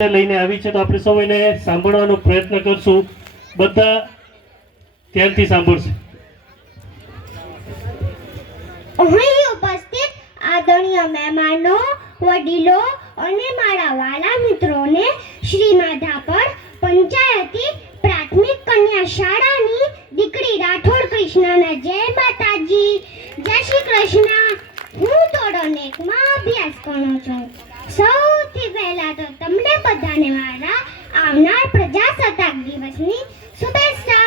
લઈને આવી છે તો આપણે સૌ એને સાંભળવાનો પ્રયત્ન કરશું. બધા ધ્યાનથી સાંભળશે. અહીં ઉપસ્થિત આદરણીય મહેમાનો, વડીલો અને મારા વાલા મિત્રોને શ્રી માધાપર પંચાયતી પ્રાથમિક કન્યા શાળાની દીકરી રાઠોડ કૃષ્ણના જય માતાજી, જય શ્રી કૃષ્ણ. હું ધોરણ 1 માં અભ્યાસ કરું છું. સૌથી પહેલા તો તમને બધાને મારા આવનાર પ્રજાસત્તાક દિવસની શુભેચ્છા.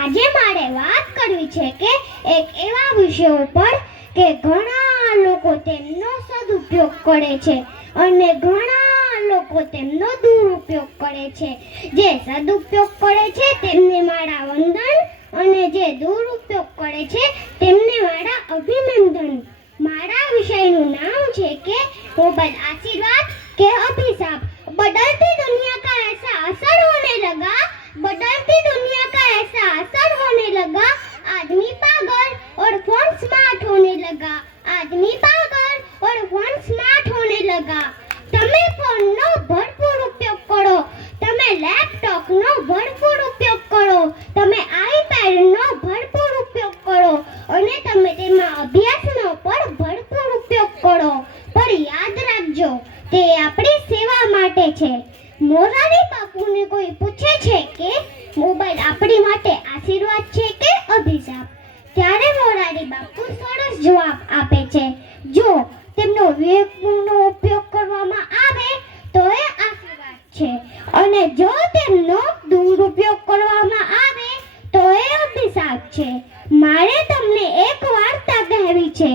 આજે મારે વાત કરવી છે કે એક એવા વિષય ઉપર કે ઘણા લોકો તેમનો સદુપયોગ કરે છે અને ઘણા લોકો તેમનો દુરુપયોગ કરે છે. જે સદુપયોગ કરે છે તેમને મારા વંદન અને જે દુરુપયોગ કરે છે તેમને મારા અભિનંદન. મારા વિષયનું નામ છે કે मोबाइल आशीर्वाद के अभिशाप. बदलती दुनिया का ऐसा असर होने लगा, बदलती दुनिया का ऐसा असर होने लगा, आदमी पागल और फोन स्मार्ट होने लगा, आदमी पागल और फोन स्मार्ट होने लगा. તમે ફોનનો ભરપૂર ઉપયોગ કરો, તમે લેપટોપનો ભરપૂર ઉપયોગ કરો, તમે આઈપેડનો ભરપૂર ઉપયોગ કરો અને તમે તેમાં અભ્યાસનો પણ ભરપૂર ઉપયોગ કરો. પણ યાદ રાખજો, તે આપણી સેવા માટે છે. મોરારી બાપુને કોઈ પૂછે છે કે મોબાઈલ આપણી માટે આશીર્વાદ છે કે અભિશાપ, ત્યારે મોરારી બાપુ સરસ જવાબ આપે છે. જો તેમનો વિવેકપૂર્ણ ઉપયોગ કરવામાં આવે તો એ આશીર્વાદ છે અને જો તેમનો દુરુપયોગ કરવામાં આવે તો એ અભિશાપ છે. મારે તમને એક વાર્તા કહેવી છે.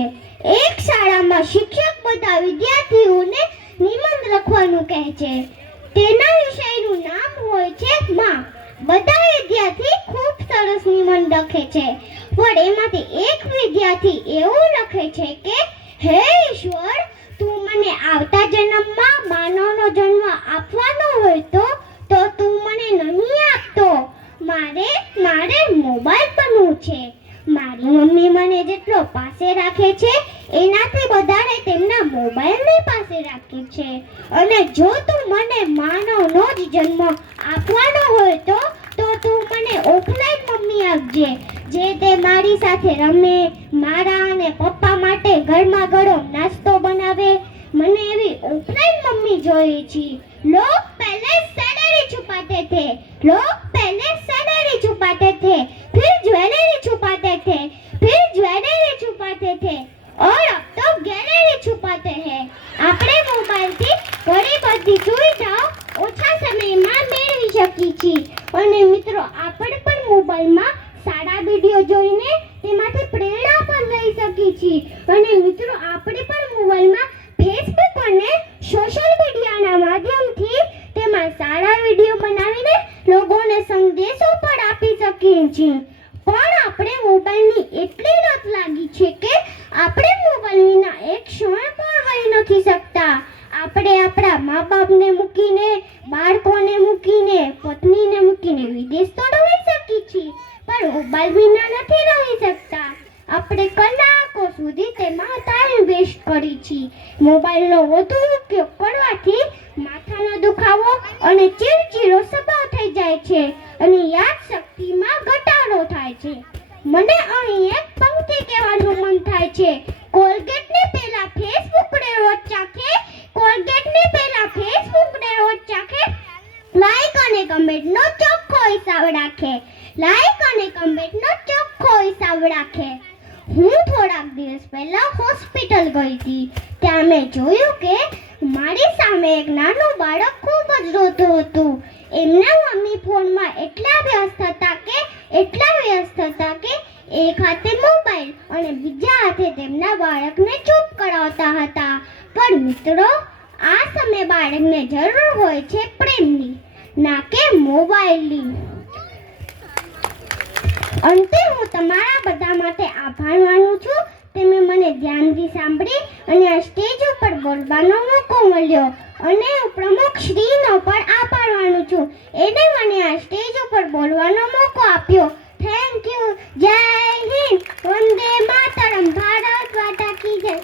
એક શાળામાં શિક્ષક બધા વિદ્યાર્થીઓને નિબંધ લખવાનું કહે છે. તેના વિષયનું નામ હોય છે માં. બધા વિદ્યાર્થી ખૂબ સરસ નિબંધ લખે છે, પણ એમાંથી એક વિદ્યાર્થી એવું લખે છે કે હે ઈશ્વર, તું મને આવતા જન્મમાં માનવનો જન્મ આપવાનો હોય તો તું મને નહીં આપતો. મારે મોબાઈલ બનવું છે. મારી મમ્મી મને જેટલો પાસે રાખે છે એનાથી વધારે તેમના મોબાઈલને પાસે રાખે છે. અને જો તું મને માનવનો જ જન્મ આપવાનો હોય તો તું મને ઓફલાઈન મમ્મી આપજે, જે તે મારી સાથે રમે, મારા અને પપ્પા માટે ઘરમાં ગરમ નાસ્તો બનાવે. મને એવી ઓફલાઈન મમ્મી જોઈએ છે. लोग पहले सैलरी छुपाते थे, लोग पहले सैलरी छुपाते थे, फिर ज्वेलरी छुपाते थे, फिर ज्वेलरी छुपाते थे और अब तो गैलरी छुपाते हैं. આપણે મોબાઈલથી ઘણી બધી સુવિધાઓ ઓછા સમયમાં મેળવી શકીએ છીએ. અને મિત્રો, આપણે પણ મોબાઈલમાં સારા વિડીયો જોઈને તેમાંથી પ્રેરણા પણ લઈ શકીએ છીએ. અને મિત્રો, આપણે પણ મોબાઈલમાં ફેસબુક અને સોશિયલ મીડિયાના માધ્યમથી તેમાં સારા વિડીયો બનાવીને લોકોને સંદેશો પણ આપી શકીએ છીએ. પણ આપણે મોબાઈલની એટલી લત લાગી છે કે આપણે મોબાઈલ વિના એક ક્ષણ પણ રહી નથી શકતા. આપણે આપણા મા બાપને મૂકીને, બાળકોને મૂકીને, પત્નીને મૂકીને વિદેશ તો રહી શકીએ છીએ, પણ મોબાઈલ વિના નથી રહી શકતા. આપણે કલાકો સુધી તેમાં ટાઈમ વેસ્ટ કરી છીએ. મોબાઈલનો વધુ ઉપયોગ કરવાથી માથાનો દુખાવો અને ચીડચીડો સ્વભાવ થઈ જાય છે અને યાદ શક્તિમાં ઘટાડો થાય છે. મને અહીં એક પંક્તિ કહેવાનું મન થાય છે. કોલગેટને પહેલા ફેસબુકને રોજ ચાખે, કોલગેટને પહેલા ફેસબુકને રોજ ચાખે, લાઈક અને કમેન્ટનો ચોખ્ખો હિસાબ રાખે, લાઈક અને કમેન્ટનો ચોખ્ખો હિસાબ રાખે. હું થોડાક દિવસ પહેલા હોસ્પિટલ ગઈ હતી. ત્યાં મેં જોયું કે મારી સામે એક નાનું બાળક ખૂબ જ રોતું હતું. એમના મમ્મી ફોનમાં એટલા વ્યસ્ત હતા કે એક હાથે મોબાઈલ અને બીજા હાથે તેમના બાળકને ચૂપ કરાવતા હતા. પણ મિત્રો, આ સમયે બાળકને જરૂર હોય છે પ્રેમની, ના કે મોબાઈલની. અંતે હું તમારા બધા માટે આભાર માનું છું. તમે મને ધ્યાનથી સાંભળી અને આ સ્ટેજ ઉપર બોલવાનો મોકો મળ્યો. અને હું પ્રમુખ શ્રીનો પણ આભાર માનું છું, એને મને આ સ્ટેજ ઉપર બોલવાનો મોકો આપ્યો. Thank you. જય હિન્દ. વંદે માતરમ. ભારત માતા કી જય.